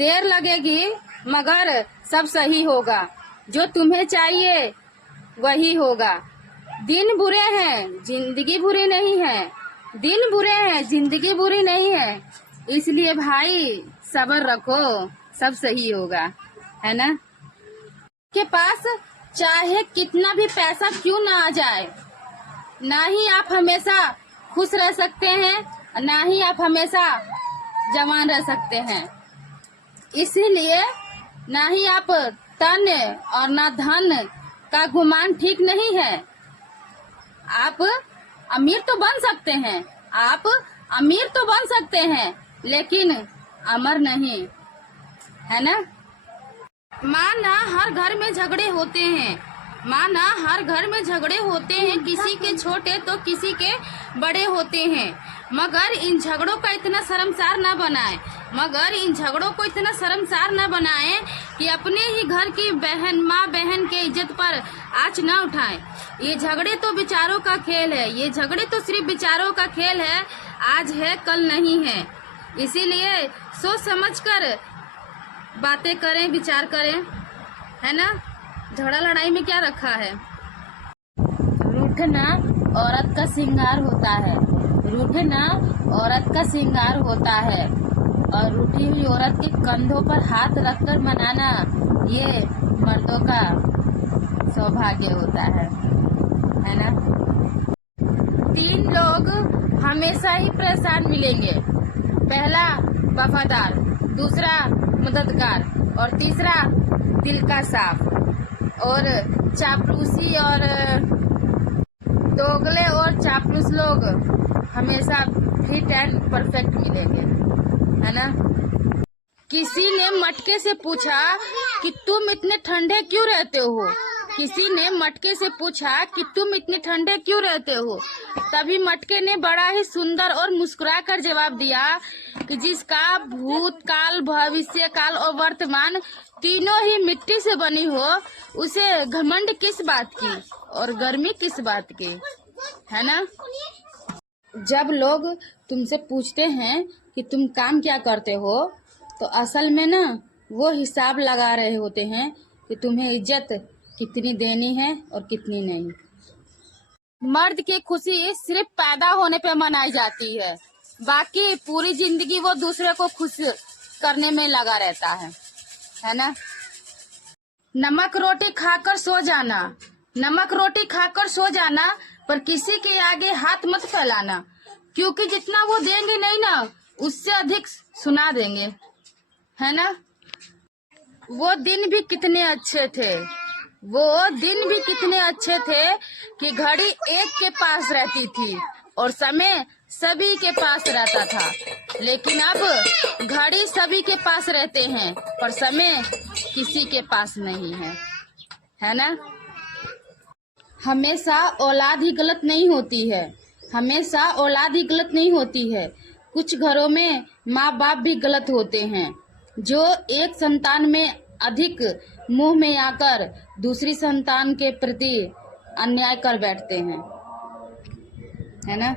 देर लगेगी मगर सब सही होगा, जो तुम्हें चाहिए वही होगा। दिन बुरे हैं जिंदगी बुरी नहीं है, दिन बुरे हैं जिंदगी बुरी नहीं है, इसलिए भाई सब्र रखो, सब सही होगा, है ना। के पास चाहे कितना भी पैसा क्यों ना आ जाए, ना ही आप हमेशा खुश रह सकते हैं, ना ही आप हमेशा जवान रह सकते हैं। इसीलिए ना ही आप तन और ना धन का गुमान ठीक नहीं है। आप अमीर तो बन सकते हैं, आप अमीर तो बन सकते हैं, लेकिन अमर नहीं, है ना। माना हर घर में झगड़े होते हैं, माना हर घर में झगड़े होते हैं, किसी के छोटे तो किसी के बड़े होते हैं, मगर इन झगड़ों का इतना शर्मसार ना बनाए, मगर इन झगड़ों को इतना शर्मसार ना बनाए कि अपने ही घर की बहन माँ बहन के इज्जत पर आँच ना उठाएं। ये झगड़े तो विचारों का खेल है, ये झगड़े तो सिर्फ विचारों का खेल है, आज है कल नहीं है। इसीलिए सोच समझकर बातें करें, विचार करें, है ना। झगड़ा लड़ाई में क्या रखा है। रूठना औरत का श्रृंगार होता है, रूठना औरत का श्रृंगार होता है, और रूठी हुई औरत के कंधों पर हाथ रखकर मनाना ये मर्दों का सौभाग्य होता है ना। 3 लोग हमेशा ही परेशान मिलेंगे, पहला वफादार, दूसरा मददगार और तीसरा दिल का साफ। और चापलूसी और दोगले और चापलूस लोग हमेशा फिट एंड परफेक्ट मिलेंगे, है ना। किसी ने मटके से पूछा कि तुम इतने ठंडे क्यों रहते हो, किसी ने मटके से पूछा कि तुम इतने ठंडे क्यों रहते हो। तभी मटके ने बड़ा ही सुंदर और मुस्कुराकर जवाब दिया कि जिसका भूतकाल भविष्य काल और वर्तमान तीनों ही मिट्टी से बनी हो, उसे घमंड किस बात की और गर्मी किस बात की, है ना। जब लोग तुमसे पूछते हैं कि तुम काम क्या करते हो, तो असल में ना वो हिसाब लगा रहे होते हैं कि तुम्हें इज्जत कितनी देनी है और कितनी नहीं। मर्द की खुशी सिर्फ पैदा होने पे मनाई जाती है, बाकी पूरी जिंदगी वो दूसरे को खुश करने में लगा रहता है ना। नमक रोटी खाकर सो जाना, नमक रोटी खाकर सो जाना, पर किसी के आगे हाथ मत फैलाना, क्योंकि जितना वो देंगे नहीं ना, उससे अधिक सुना देंगे, है ना। वो दिन भी कितने अच्छे थे, वो दिन भी कितने अच्छे थे कि घड़ी एक के पास रहती थी और समय सभी के पास रहता था, लेकिन अब घड़ी सभी के पास रहते हैं पर समय किसी के पास नहीं है ना। हमेशा औलाद ही गलत नहीं होती है, हमेशा औलाद ही गलत नहीं होती है, कुछ घरों में माँ बाप भी गलत होते हैं, जो एक संतान में अधिक मुंह में आकर दूसरी संतान के प्रति अन्याय कर बैठते हैं, है ना।